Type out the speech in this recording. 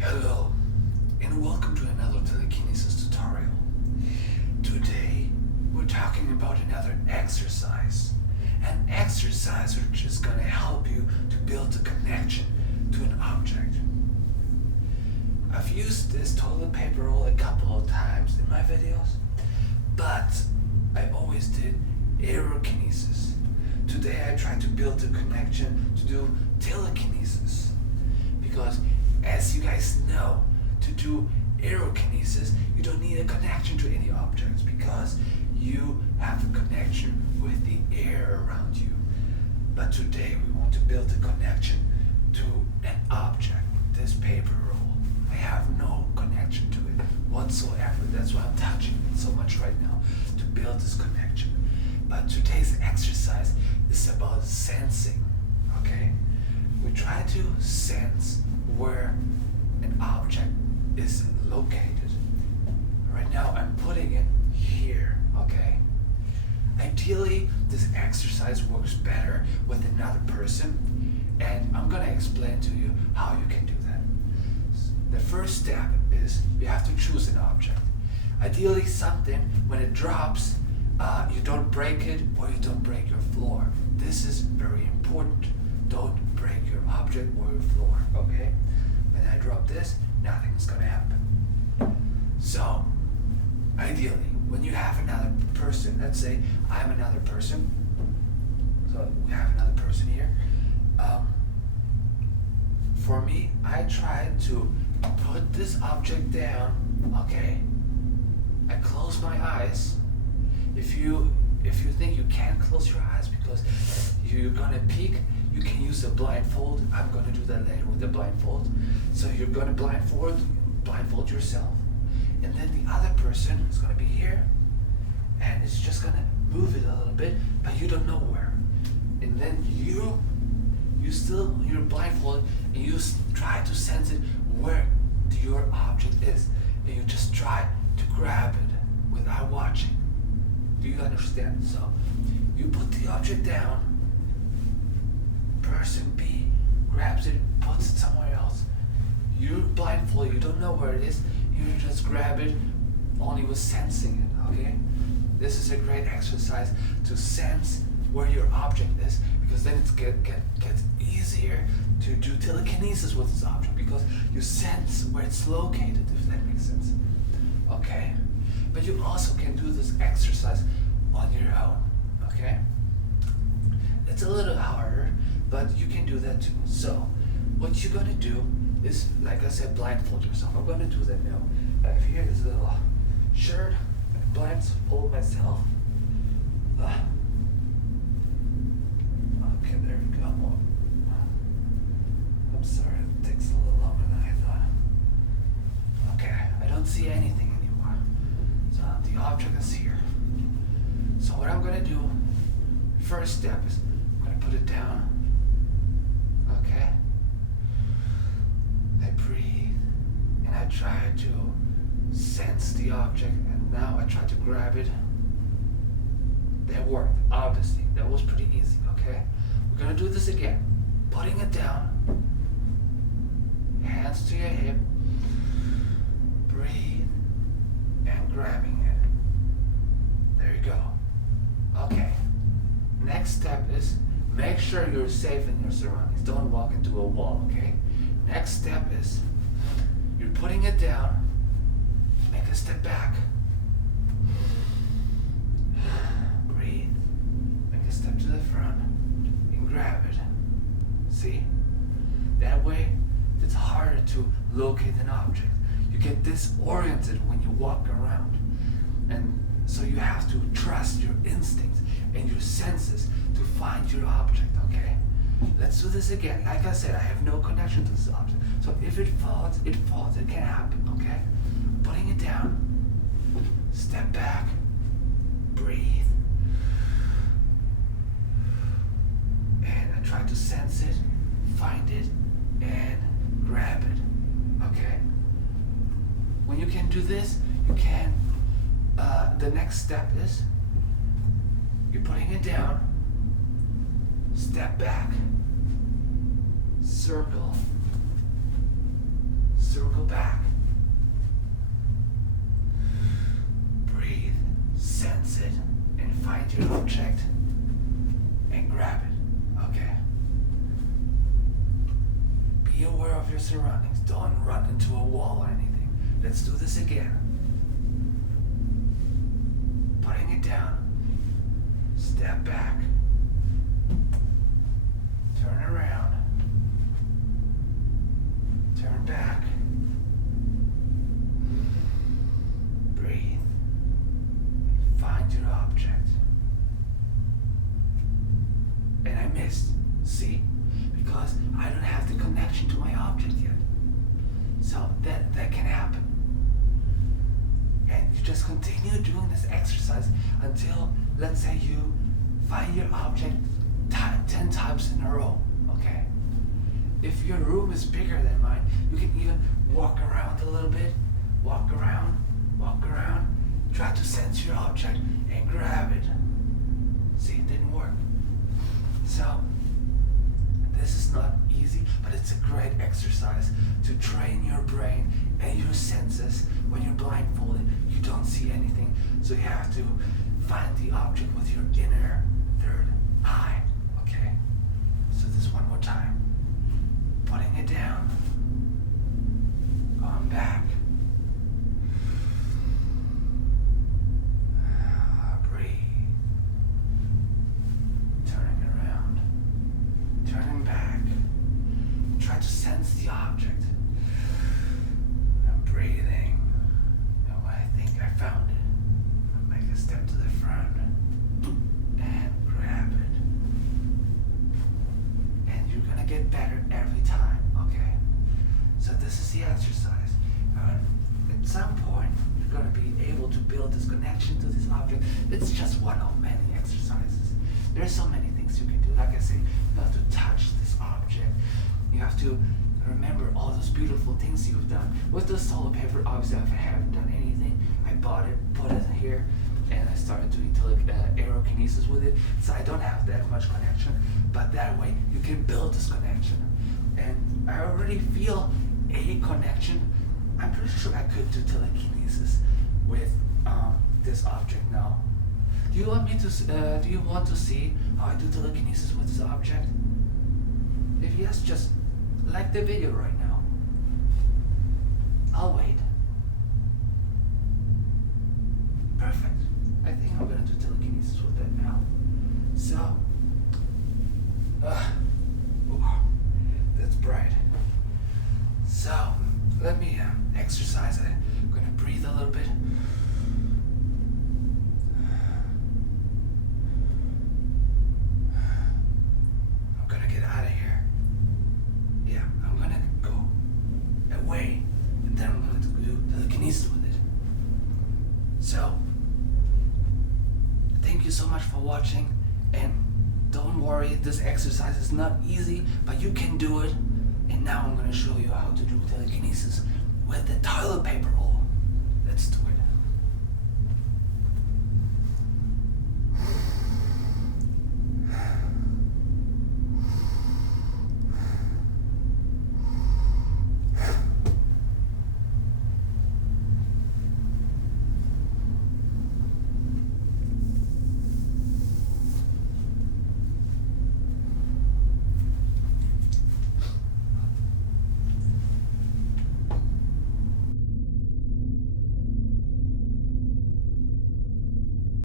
Hello, and welcome to another telekinesis tutorial. Today, we're talking about another exercise. An exercise which is going to help you to build a connection to an object. I've used this toilet paper roll a couple of times in my videos, but I always did Pyrokinesis. Today I tried to build a connection to do telekinesis, because as you guys know, to do Pyrokinesis you don't need a connection to any objects because you have a connection with the air around you. But today we want to build a connection to an object. This paper roll, I have no connection to it whatsoever. That's why I'm touching it so much right now, to build this connection. But today's exercise is about sensing, okay? We try to sense where an object is located. Right now I'm putting it here, okay? Ideally, this exercise works better with another person, and I'm gonna explain to you how you can do that. The first step is you have to choose an object. Ideally something, when it drops, you don't break it or you don't break your floor. This is very important. Don't break your object or your floor, okay? When I drop this, nothing's gonna happen. So, ideally, when you have another person, let's say I'm another person, so we have another person here. For me, I try to put this object down, okay? I close my eyes. If you think you can't close your eyes because you're gonna peek, you can use the blindfold. I'm gonna do that later with the blindfold. So you're gonna blindfold yourself, and then the other person is gonna be here, and it's just gonna move it a little bit, but you don't know where. And then you're blindfolded, and you try to sense it where your object is, and you just try to grab it without watching. Do you understand? So you put the object down, person B grabs it, puts it somewhere else. You're blindfolded, you don't know where it is, you just grab it only with sensing it, okay? This is a great exercise to sense where your object is, because then it gets easier to do telekinesis with this object, because you sense where it's located, if that makes sense. Okay? But you also can do this exercise on your own, okay? It's a little harder, but you can do that too. So, what you're gonna do is, like I said, blindfold yourself. I'm gonna do that now. I have here this little shirt, I blindfold myself. Okay, there we go. I'm sorry, it takes a little longer than I thought. Okay, I don't see anything anymore. So the object is here. So what I'm gonna do, first step is I'm gonna put it down. Okay. I breathe and I try to sense the object, and now I try to grab it. That worked, obviously. That was pretty easy, okay? We're gonna do this again. Putting it down. Hands to your hip. Breathe and grabbing it. There you go. Okay. Next step is make sure you're safe in your surroundings. Don't walk into a wall, okay? Next step is you're putting it down. Make a step back. Breathe. Make a step to the front and grab it. See? That way it's harder to locate an object. You get disoriented when you walk around. And so you have to trust your instincts and your senses to find your object, okay? Let's do this again. Like I said, I have no connection to this object. So if it falls, it falls. It can happen, okay? Putting it down. Step back. Breathe. And I try to sense it, find it, and grab it, okay? When you can do this, you can, the next step is you're putting it down, step back, circle we'll go back. Breathe, sense it, and find your object and grab it. Okay. Be aware of your surroundings. Don't run into a wall or anything. Let's do this again. Putting it down. Step back. Turn around. Turn back. Breathe. Find your object. And I missed. See? Because I don't have the connection to my object yet. So that can happen. And you just continue doing this exercise until, let's say, you find your object 10 times in a row. Okay? If your room is bigger than mine, you can even walk around a little bit. Walk around. Try to sense your object and grab it. See, it didn't work. So, this is not easy, but it's a great exercise to train your brain and your senses. When you're blindfolded, you don't see anything, so you have to find the object with your inner third eye. Okay? So this one more time. Putting it down. Going back. Breathe. Turning around. Turning back. Try to sense the object. I'm breathing. No, I think I found it. I'll make a step to the front and grab it. And you're gonna get better every time, okay? So this is the exercise. At some point, you're gonna be able to build this connection to this object. It's just one of many exercises. There's so many things you can do. Like I say, you have to touch this object. You have to remember all those beautiful things you've done. With the solo paper, obviously I haven't done anything. I bought it, put it here, and I started doing Pyrokinesis with it. So I don't have that much connection, but that way you can build this connection. And I already feel a connection. I'm pretty sure I could do telekinesis with this object now. Do you want to see how I do telekinesis with this object? If yes, just like the video right now. I'll wait. Perfect. I think I'm gonna do telekinesis with that now. So, that's bright. So, let me exercise. I'm gonna breathe a little bit. I'm gonna get out of here. Yeah, I'm gonna go away, and then I'm gonna do telekinesis with it. So, thank you so much for watching, and don't worry, this exercise is not easy, but you can do it. And now I'm gonna show you how to do telekinesis with the toilet paper roll.